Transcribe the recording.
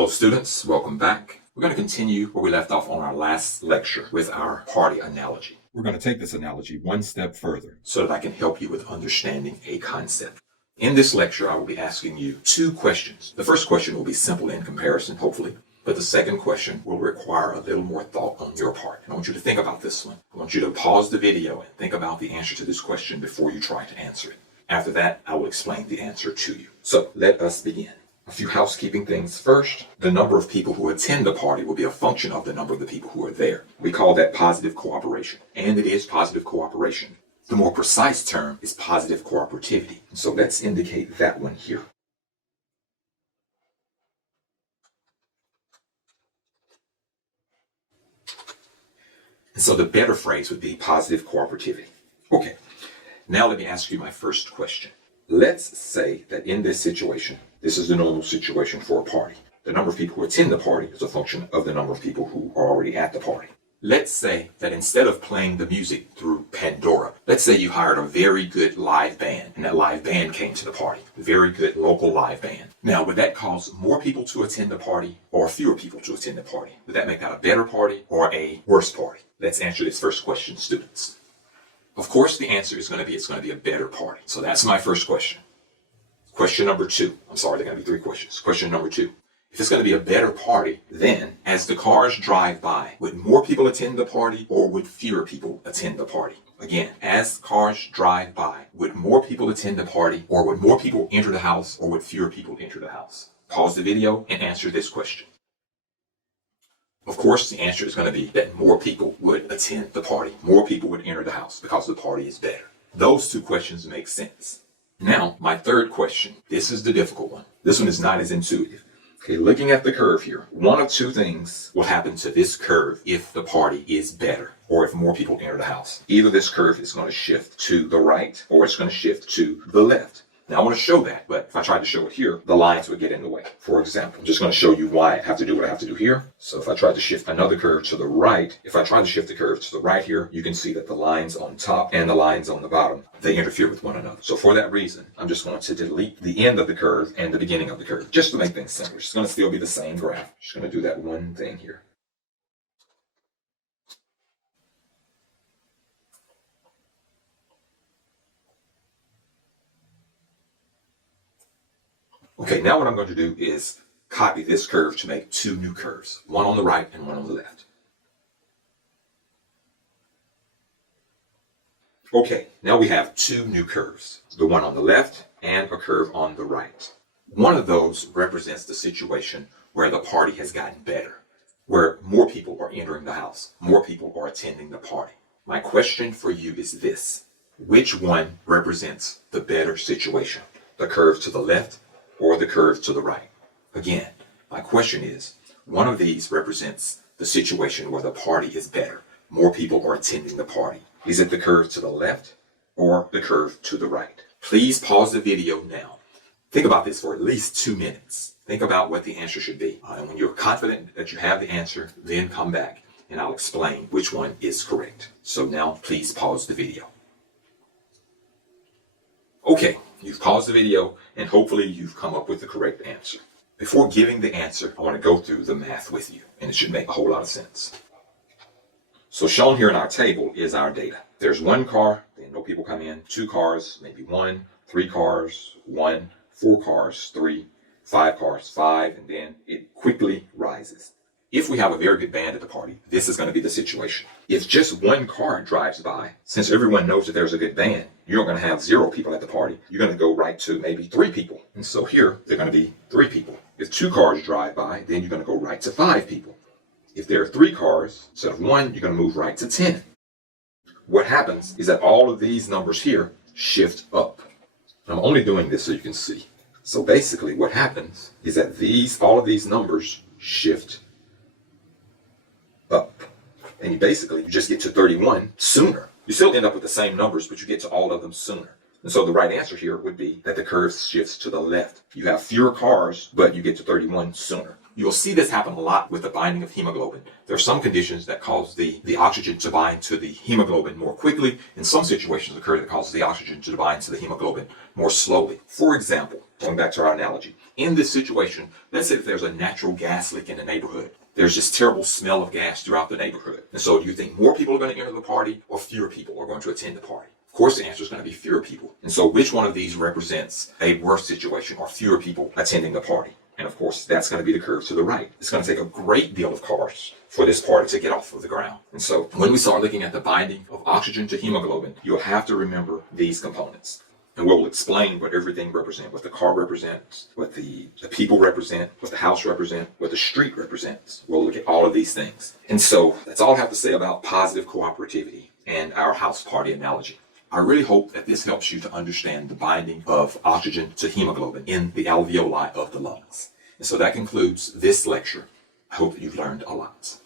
Hello students, welcome back. We're going to continue where we left off on our last lecture with our party analogy. We're going to take this analogy one step further so that I can help you with understanding a concept. In this lecture, I will be asking you two questions. The first question will be simple in comparison, hopefully, but the second question will require a little more thought on your part. And I want you to think about this one. I want you to pause the video and think about the answer to this question before you try to answer it. After that, I will explain the answer to you. So let us begin. A few housekeeping things first. The number of people who attend the party will be a function of the number of the people who are there. We call that positive cooperation, and it is positive cooperation. The more precise term is positive cooperativity. So let's indicate that one here. And so the better phrase would be positive cooperativity. Okay, now let me ask you my first question. Let's say that in this situation, this is the normal situation for a party. The number of people who attend the party is a function of the number of people who are already at the party. Let's say that instead of playing the music through Pandora, let's say you hired a very good live band, and that live band came to the party. A very good local live band. Now, would that cause more people to attend the party or fewer people to attend the party? Would that make that a better party or a worse party? Let's answer this first question, students. Of course, the answer is going to be a better party. So that's my first question. Question number two. I'm sorry, there are going to be three questions. Question number two. If it's going to be a better party, then as the cars drive by, would more people attend the party or would fewer people attend the party? Again, as cars drive by, would more people attend the party or would more people enter the house or would fewer people enter the house? Pause the video and answer this question. Of course, the answer is going to be that more people would attend the party. More people would enter the house because the party is better. Those two questions make sense. Now, my third question. This is the difficult one. This one is not as intuitive. Okay, looking at the curve here, one of two things will happen to this curve if the party is better or if more people enter the house. Either this curve is going to shift to the right or it's going to shift to the left. Now I want to show that, but if I tried to show it here, the lines would get in the way. For example, I'm just going to show you why I have to do what I have to do here. So if I tried to shift another curve to the right, if I try to shift the curve to the right here, you can see that the lines on top and the lines on the bottom, they interfere with one another. So for that reason, I'm just going to delete the end of the curve and the beginning of the curve, just to make things simpler. It's going to still be the same graph. Just going to do that one thing here. Okay, now what I'm going to do is copy this curve to make two new curves, one on the right and one on the left. Okay, now we have two new curves, the one on the left and a curve on the right. One of those represents the situation where the party has gotten better, where more people are entering the house, more people are attending the party. My question for you is this: which one represents the better situation, the curve to the left or the curve to the right? Again, my question is, one of these represents the situation where the party is better. More people are attending the party. Is it the curve to the left or the curve to the right? Please pause the video now. Think about this for at least 2 minutes. Think about what the answer should be. And when you're confident that you have the answer, then come back and I'll explain which one is correct. So now please pause the video. Okay, you've paused the video and hopefully you've come up with the correct answer. Before giving the answer, I want to go through the math with you, and it should make a whole lot of sense. So shown here in our table is our data. There's one car, then no people come in, two cars, maybe one, three cars, one, four cars, three, five cars, five, and then it quickly rises. If we have a very good band at the party, this is going to be the situation. If just one car drives by, since everyone knows that there's a good band, you're going to have 0 people at the party. You're going to go right to maybe 3 people. And so here, they're going to be 3 people. If 2 cars drive by, then you're going to go right to 5 people. If there are 3 cars, instead of 1, you're going to move right to 10. What happens is that all of these numbers here shift up. I'm only doing this so you can see. So basically what happens is that all of these numbers shift up. And you just get to 31 sooner. You still end up with the same numbers, but you get to all of them sooner. And so the right answer here would be that the curve shifts to the left. You have fewer cars, but you get to 31 sooner. You'll see this happen a lot with the binding of hemoglobin. There are some conditions that cause the oxygen to bind to the hemoglobin more quickly. In some situations occur that causes the oxygen to bind to the hemoglobin more slowly. For example, going back to our analogy, in this situation, let's say if there's a natural gas leak in the neighborhood. There's this terrible smell of gas throughout the neighborhood. And so do you think more people are going to enter the party or fewer people are going to attend the party? Of course, the answer is going to be fewer people. And so which one of these represents a worse situation or fewer people attending the party? And of course, that's going to be the curve to the right. It's going to take a great deal of cars for this party to get off of the ground. And so when we start looking at the binding of oxygen to hemoglobin, you'll have to remember these components. And we'll explain what everything represents, what the car represents, what the people represent, what the house represents, what the street represents. We'll look at all of these things. And so that's all I have to say about positive cooperativity and our house party analogy. I really hope that this helps you to understand the binding of oxygen to hemoglobin in the alveoli of the lungs. And so that concludes this lecture. I hope that you've learned a lot.